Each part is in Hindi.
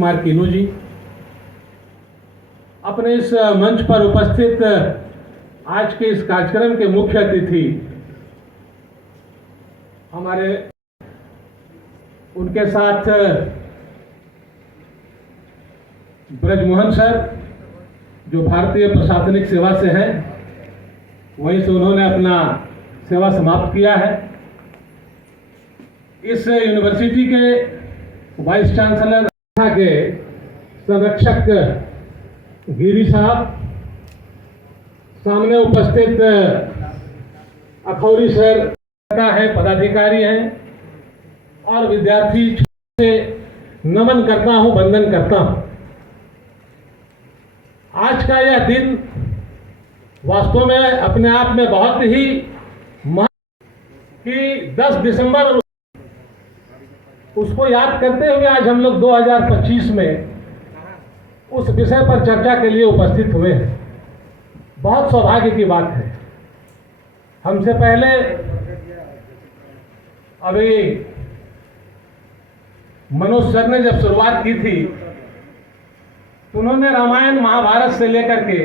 कुमार कीनू जी, अपने इस मंच पर उपस्थित आज के इस कार्यक्रम के मुख्य अतिथि हमारे, उनके साथ ब्रजमोहन सर जो भारतीय प्रशासनिक सेवा से हैं, वहीं से उन्होंने अपना सेवा समाप्त किया है। इस यूनिवर्सिटी के वाइस चांसलर के संरक्षक गिरी साहब, सामने उपस्थित अखौरी सर है, पदाधिकारी हैं और विद्यार्थी से नमन करता हूं, वंदन करता हूं। आज का यह दिन वास्तव में अपने आप में बहुत ही कि 10 दिसंबर उसको याद करते हुए आज हम लोग 2025 में उस विषय पर चर्चा के लिए उपस्थित हुए हैं। बहुत सौभाग्य की बात है। हमसे पहले अभी मनोज सर ने जब शुरुआत की थी तो उन्होंने रामायण महाभारत से लेकर के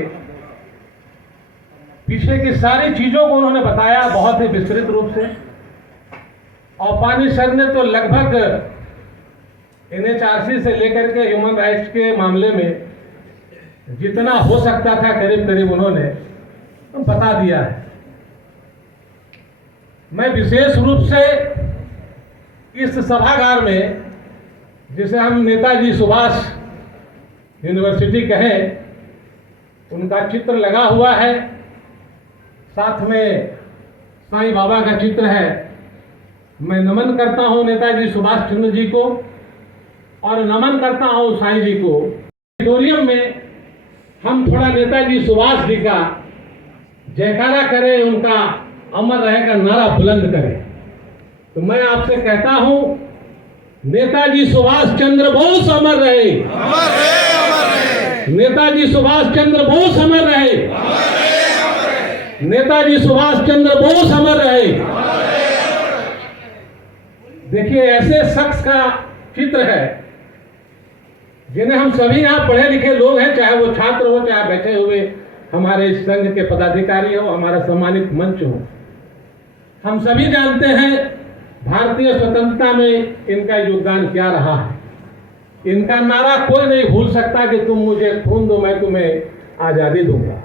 पीछे की सारी चीजों को उन्होंने बताया बहुत ही विस्तृत रूप से। और पानी सर ने तो लगभग NHRC से लेकर के ह्यूमन राइट्स के मामले में जितना हो सकता था करीब करीब उन्होंने बता दिया है। मैं विशेष रूप से इस सभागार में, जिसे हम नेताजी सुभाष यूनिवर्सिटी कहें, उनका चित्र लगा हुआ है, साथ में साईं बाबा का चित्र है। मैं नमन करता हूं नेताजी सुभाष चंद्र जी को और नमन करता हूं साईं जी को। ऑडिटोरियम में हम थोड़ा नेताजी सुभाष जी का जयकारा करें, उनका अमर रहेगा नारा बुलंद करें। तो मैं आपसे कहता हूं, नेताजी सुभाष चंद्र बोस अमर रहे, अमर रहे, अमर रहे। नेताजी सुभाष चंद्र बोस अमर रहे, अमर रहे, अमर रहे। नेताजी सुभाष चंद्र बोस अमर रहे, अमर रहे। देखिए, ऐसे शख्स का चित्र है जिन्हें हम सभी यहाँ पढ़े लिखे लोग हैं, चाहे वो छात्र हो, चाहे बैठे हुए हमारे संघ के पदाधिकारी हो, हमारा सम्मानित मंच हो, हम सभी जानते हैं भारतीय स्वतंत्रता में इनका योगदान क्या रहा है। इनका नारा कोई नहीं भूल सकता कि तुम मुझे खून दो मैं तुम्हें आजादी दूंगा।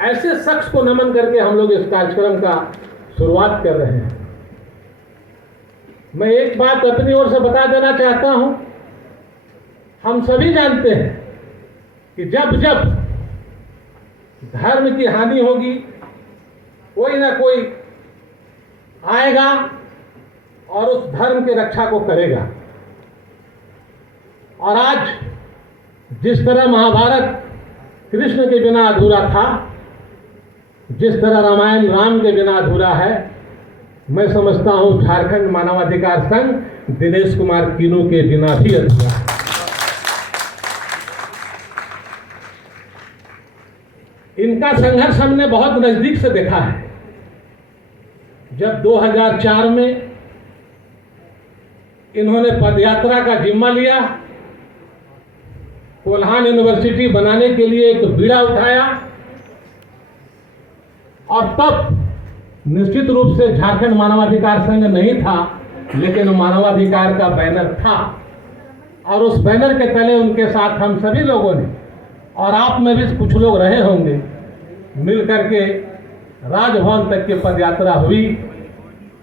ऐसे शख्स को नमन करके हम लोग इस कार्यक्रम का शुरुआत कर रहे हैं। मैं एक बात अपनी ओर से बता देना चाहता हूं, हम सभी जानते हैं कि जब जब धर्म की हानि होगी, कोई ना कोई आएगा और उस धर्म की रक्षा को करेगा। और आज जिस तरह महाभारत कृष्ण के बिना अधूरा था, जिस तरह रामायण राम के बिना अधूरा है, मैं समझता हूं झारखंड मानवाधिकार संघ दिनेश कुमार कीनू के बिना भी अधूरा है। इनका संघर्ष हमने बहुत नजदीक से देखा है। जब 2004 में इन्होंने पदयात्रा का जिम्मा लिया, कोल्हान यूनिवर्सिटी बनाने के लिए एक बीड़ा उठाया, और तब निश्चित रूप से झारखंड मानवाधिकार संघ नहीं था, लेकिन मानवाधिकार का बैनर था। और उस बैनर के तले उनके साथ हम सभी लोगों ने, और आप में भी कुछ लोग रहे होंगे, मिलकर के राजभवन तक की पदयात्रा हुई।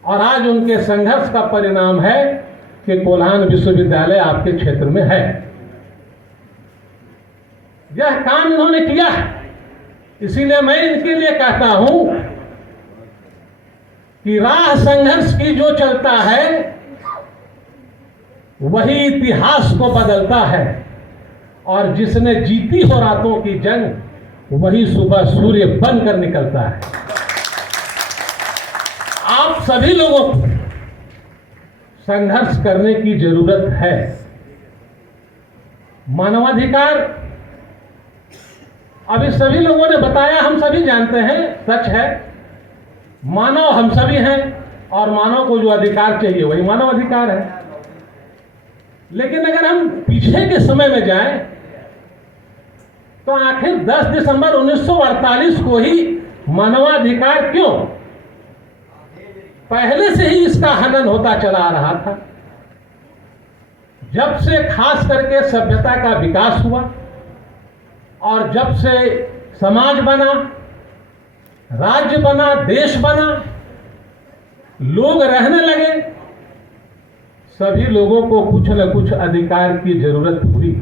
और आज उनके संघर्ष का परिणाम है कि कोल्हान विश्वविद्यालय आपके क्षेत्र में है। यह काम इन्होंने किया है, इसीलिए मैं इनके लिए कहता हूं कि राह संघर्ष की जो चलता है वही इतिहास को बदलता है, और जिसने जीती हो रातों की जंग वही सुबह सूर्य बनकर निकलता है। आप सभी लोगों को संघर्ष करने की जरूरत है। मानवाधिकार अभी सभी लोगों ने बताया, हम सभी जानते हैं, सच है। मानव हम सभी हैं और मानव को जो अधिकार चाहिए वही मानव अधिकार है। लेकिन अगर हम पीछे के समय में जाएं तो आखिर 10 दिसंबर 1948 को ही मानवाधिकार क्यों? पहले से ही इसका हनन होता चला आ रहा था। जब से खास करके सभ्यता का विकास हुआ और जब से समाज बना, राज्य बना, देश बना, लोग रहने लगे, सभी लोगों को कुछ न कुछ अधिकार की जरूरत हुई।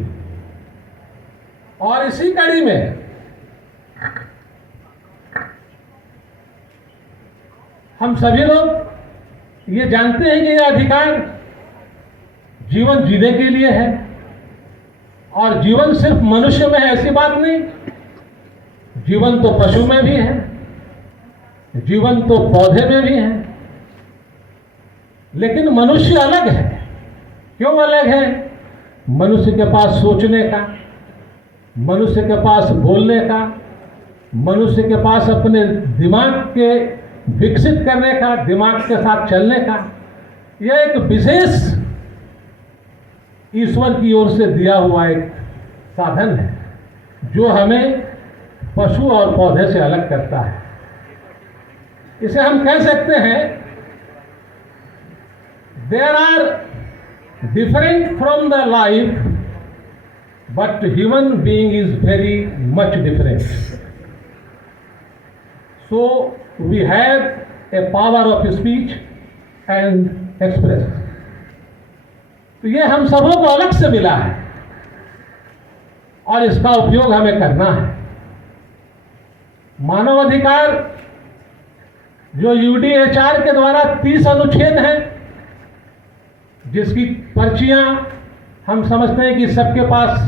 और इसी कड़ी में हम सभी लोग ये जानते हैं कि यह अधिकार जीवन जीने के लिए है, और जीवन सिर्फ मनुष्य में है ऐसी बात नहीं, जीवन तो पशु में भी है, जीवन तो पौधे में भी है। लेकिन मनुष्य अलग है। क्यों अलग है? मनुष्य के पास सोचने का, मनुष्य के पास बोलने का, मनुष्य के पास अपने दिमाग के विकसित करने का, दिमाग के साथ चलने का, यह एक विशेष ईश्वर की ओर से दिया हुआ एक साधन है जो हमें पशु और पौधे से अलग करता है। इसे हम कह सकते हैं, there are different from the life but human being is very much different. So we have a power of speech and express. तो ये हम सबों को अलग से मिला है और इसका उपयोग हमें करना है। मानव अधिकार जो यूडीएचआर के द्वारा 30 अनुच्छेद हैं, जिसकी पर्चियां हम समझते हैं कि सबके पास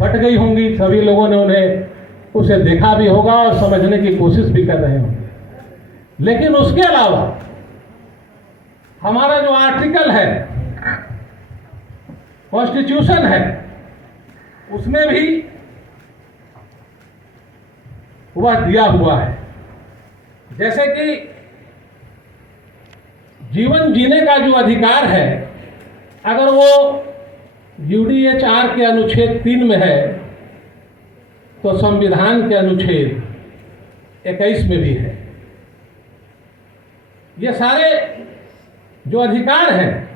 बट गई होंगी, सभी लोगों ने उन्हें उसे देखा भी होगा और समझने की कोशिश भी कर रहे होंगे। लेकिन उसके अलावा हमारा जो आर्टिकल है, कॉन्स्टिट्यूशन है, उसमें भी वह दिया हुआ है। जैसे कि जीवन जीने का जो अधिकार है, अगर वो यूडीएचआर के अनुच्छेद 3 में है तो संविधान के अनुच्छेद 21 में भी है। ये सारे जो अधिकार हैं,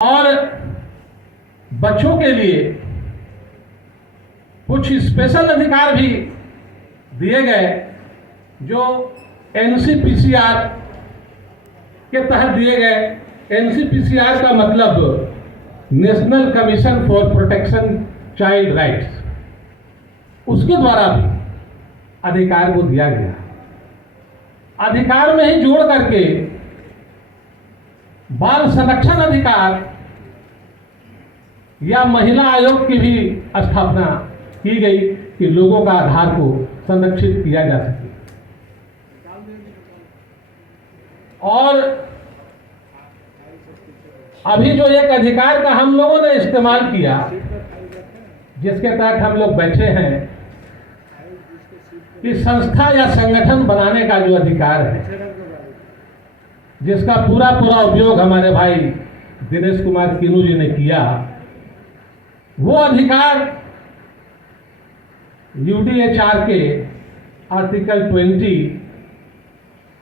और बच्चों के लिए कुछ स्पेशल अधिकार भी दिए गए जो एनसीपीसीआर के तहत दिए गए। एनसीपीसीआर का मतलब national commission for protection child rights, उसके द्वारा भी अधिकार को दिया गया। अधिकार में ही जोड़ करके बाल संरक्षण अधिकार या महिला आयोग की भी स्थापना की गई कि लोगों का आधार को संरक्षित किया जा सके। और अभी जो एक अधिकार का हम लोगों ने इस्तेमाल किया, जिसके तहत हम लोग बैठे हैं, कि संस्था या संगठन बनाने का जो अधिकार है, जिसका पूरा उपयोग हमारे भाई दिनेश कुमार किनू जी ने किया, वो अधिकार यूडीएचआर के आर्टिकल 20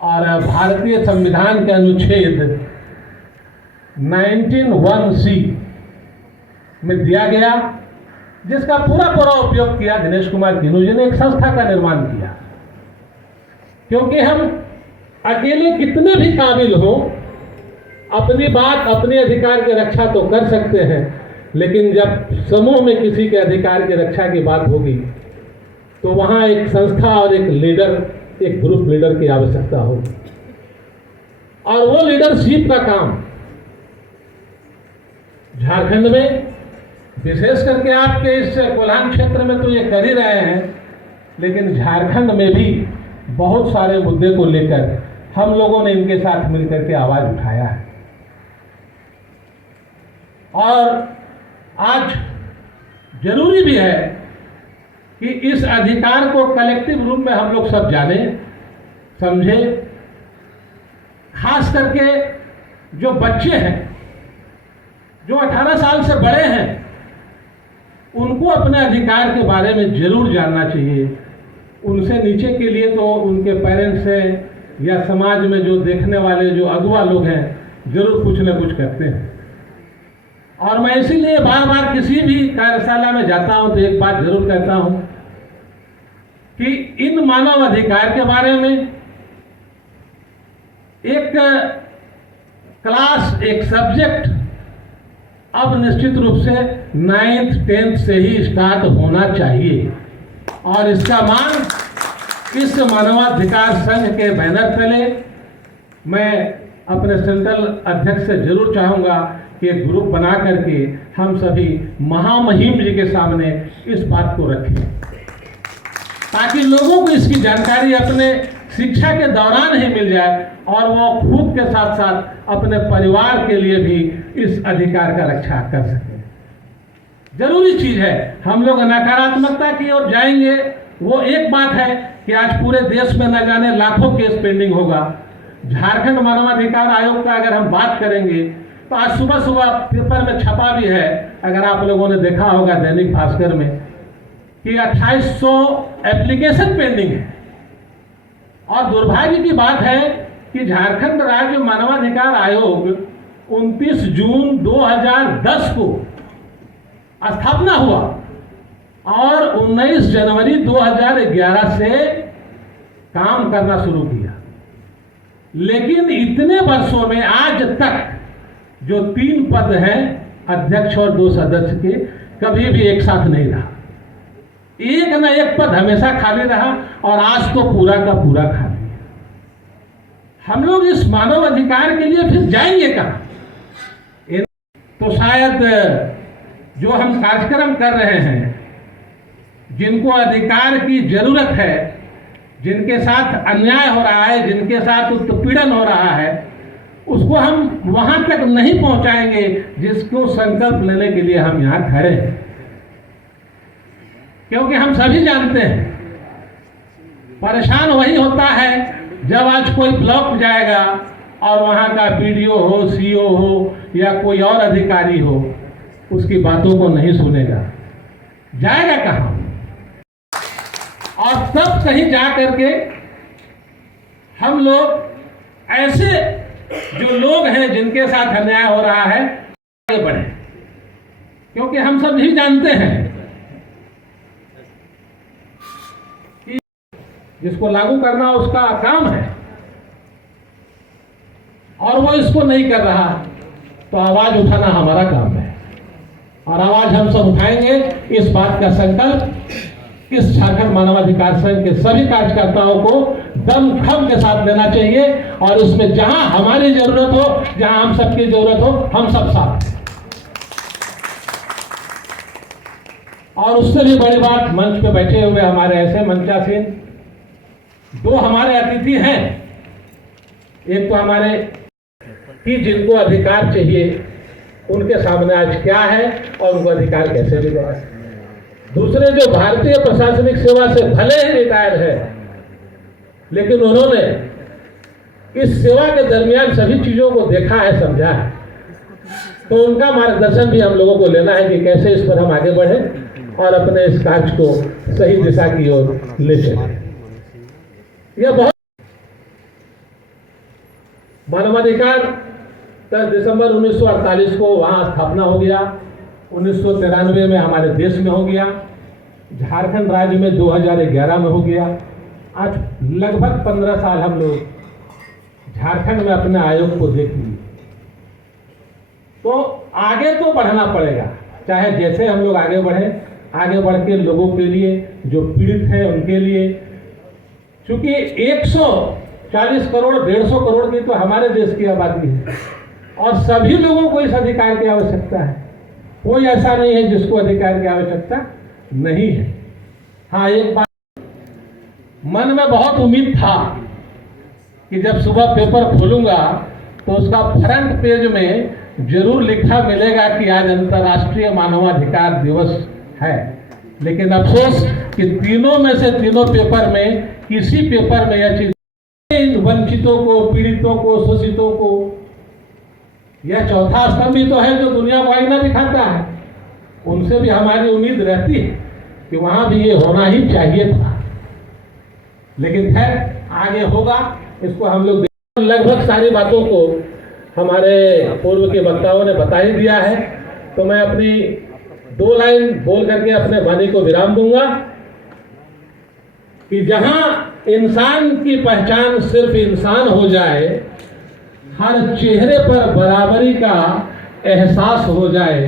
और भारतीय संविधान के अनुच्छेद 19(1)(c) में दिया गया, जिसका पूरा उपयोग किया दिनेश कुमार किनू जी ने। एक संस्था का निर्माण किया, क्योंकि हम अकेले कितने भी काबिल हो, अपनी बात, अपने अधिकार की रक्षा तो कर सकते हैं, लेकिन जब समूह में किसी के अधिकार की रक्षा की बात होगी तो वहां एक संस्था और एक लीडर, एक ग्रुप लीडर की आवश्यकता होगी। और वो लीडरशिप का काम झारखंड में, विशेष करके आपके इस कोल्हान क्षेत्र में तो ये कर ही रहे हैं, लेकिन झारखंड में भी बहुत सारे मुद्दे को लेकर हम लोगों ने इनके साथ मिलकर के आवाज उठाया है। और आज जरूरी भी है कि इस अधिकार को कलेक्टिव रूप में हम लोग सब जाने, समझे। खास करके जो बच्चे हैं, जो 18 साल से बड़े हैं उनको अपने अधिकार के बारे में जरूर जानना चाहिए। उनसे नीचे के लिए तो उनके पेरेंट्स हैं या समाज में जो देखने वाले जो अगुआ लोग हैं जरूर कुछ न कुछ करते हैं। और मैं इसीलिए बार बार किसी भी कार्यशाला में जाता हूं तो एक बात जरूर कहता हूं कि इन मानव अधिकार के बारे में एक क्लास, एक सब्जेक्ट अब निश्चित रूप से 9th 10th से ही स्टार्ट होना चाहिए। और इसका मांग इस मानवाधिकार संघ के बैनर तले मैं अपने सेंट्रल अध्यक्ष से जरूर चाहूंगा कि एक ग्रुप बना करके हम सभी महामहिम जी के सामने इस बात को रखें, ताकि लोगों को इसकी जानकारी अपने शिक्षा के दौरान ही मिल जाए और वो खुद के साथ साथ अपने परिवार के लिए भी इस अधिकार का रक्षा कर सकें। जरूरी चीज है। हम लोग नकारात्मकता की ओर जाएंगे वो एक बात है कि आज पूरे देश में न जाने लाखों केस पेंडिंग होगा। झारखंड मानवाधिकार आयोग का अगर हम बात करेंगे तो आज सुबह सुबह पेपर में छपा भी है, अगर आप लोगों ने देखा होगा दैनिक भास्कर में, कि 2800 एप्लीकेशन पेंडिंग है। और दुर्भाग्य की बात है कि झारखंड राज्य मानवाधिकार आयोग 29 जून 2010 को स्थापना हुआ और 19 जनवरी 2011 से काम करना शुरू किया। लेकिन इतने वर्षों में आज तक जो 3 पद हैं, अध्यक्ष और 2 सदस्य के, कभी भी एक साथ नहीं रहा। एक न एक पद हमेशा खाली रहा और आज तो पूरा का पूरा खाली है। हम लोग इस मानव अधिकार के लिए फिर जाएंगे कहां? तो शायद जो हम कार्यक्रम कर रहे हैं, जिनको अधिकार की जरूरत है, जिनके साथ अन्याय हो रहा है, जिनके साथ उत्पीड़न हो रहा है, उसको हम वहां तक नहीं पहुंचाएंगे जिसको संकल्प लेने के लिए हम यहां खड़े हैं। क्योंकि हम सभी जानते हैं परेशान वही होता है जब आज कोई ब्लॉक जाएगा और वहां का बीडीओ हो, सीओ हो या कोई और अधिकारी हो उसकी बातों को नहीं सुनेगा, जाएगा कहां? और तब कहीं जा करके हम लोग ऐसे जो लोग हैं जिनके साथ अन्याय हो रहा है आगे बढ़े। क्योंकि हम सब ही जानते हैं कि जिसको लागू करना उसका काम है और वो इसको नहीं कर रहा, तो आवाज उठाना हमारा काम है। और आवाज हम सब उठाएंगे। इस बात का संकल्प इस झारखंड मानवाधिकार संघ के सभी कार्यकर्ताओं को दमखम के साथ लेना चाहिए और उसमें जहां हमारी जरूरत हो, जहां हम सबकी जरूरत हो, हम सब साथ। और उससे भी बड़ी बात, मंच पे बैठे हुए हमारे ऐसे मंचासीन 2 हमारे अतिथि हैं। एक तो हमारे कि जिनको अधिकार चाहिए उनके सामने आज क्या है और उनको अधिकार कैसे मिलेगा। दूसरे जो भारतीय प्रशासनिक सेवा से भले ही रिटायर्ड है, लेकिन उन्होंने इस सेवा के दरमियान सभी चीजों को देखा है, समझा है, तो उनका मार्गदर्शन भी हम लोगों को लेना है कि कैसे इस पर हम आगे बढ़े और अपने इस कार्य को सही दिशा की ओर ले चलें। यह बहुत मानवाधिकार 10 दिसंबर 1948 को वहां स्थापना हो गया, 1993 में हमारे देश में हो गया, झारखंड राज्य में 2011 में हो गया। आज लगभग 15 साल हम लोग झारखंड में अपने आयोग को देख लिए। तो आगे तो बढ़ना पड़ेगा, चाहे जैसे हम लोग आगे बढ़े, आगे बढ़ के लोगों के लिए जो पीड़ित हैं उनके लिए, क्योंकि 140 करोड़ 150 करोड़ की तो हमारे देश की आबादी है और सभी लोगों को इस अधिकार की आवश्यकता है। कोई ऐसा नहीं है जिसको अधिकार की आवश्यकता नहीं है। हाँ, एक बात मन में बहुत उम्मीद था कि जब सुबह पेपर खोलूंगा तो उसका फ्रंट पेज में जरूर लिखा मिलेगा कि आज अंतर्राष्ट्रीय मानवाधिकार दिवस है। लेकिन अफसोस कि तीनों में से तीनों पेपर में किसी पेपर में यह चीज, इन वंचितों को, पीड़ितों को, शोषितों को यह चौथा स्तंभ भी तो है जो दुनिया को आईना दिखाता है। उनसे भी हमारी उम्मीद रहती है कि वहाँ भी ये होना ही चाहिए था, लेकिन खैर आगे होगा। इसको हम लोग लगभग सारी बातों को हमारे पूर्व के वक्ताओं ने बता ही दिया है, तो मैं अपनी 2 लाइन बोल करके अपने वाणी को विराम दूंगा कि जहां इंसान की पहचान सिर्फ इंसान हो जाए, हर चेहरे पर बराबरी का एहसास हो जाए,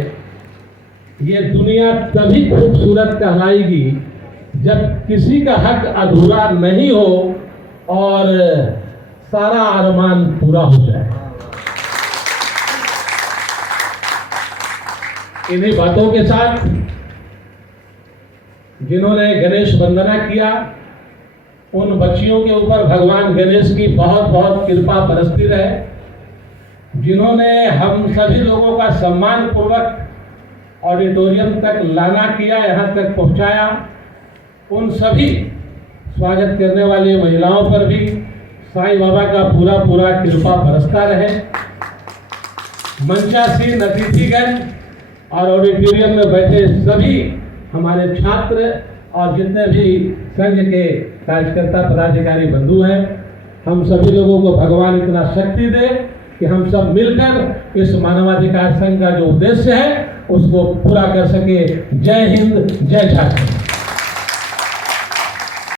ये दुनिया तभी खूबसूरत कहलाएगी जब किसी का हक अधूरा नहीं हो और सारा अरमान पूरा हो जाए। इन्हीं बातों के साथ जिन्होंने गणेश वंदना किया, उन बच्चियों के ऊपर भगवान गणेश की बहुत बहुत कृपा बरसती रहे। जिन्होंने हम सभी लोगों का सम्मान पूर्वक ऑडिटोरियम तक लाना किया, यहाँ तक पहुँचाया, उन सभी स्वागत करने वाली महिलाओं पर भी साईं बाबा का पूरा पूरा कृपा बरसता रहे। मंचासीन अतिथिगण और ऑडिटोरियम में बैठे सभी हमारे छात्र और जितने भी संघ के कार्यकर्ता पदाधिकारी बंधु हैं, हम सभी लोगों को भगवान इतना शक्ति दे कि हम सब मिलकर इस मानवाधिकार संघ का जो उद्देश्य है उसको पूरा कर सके। जय हिंद, जय झारखंड।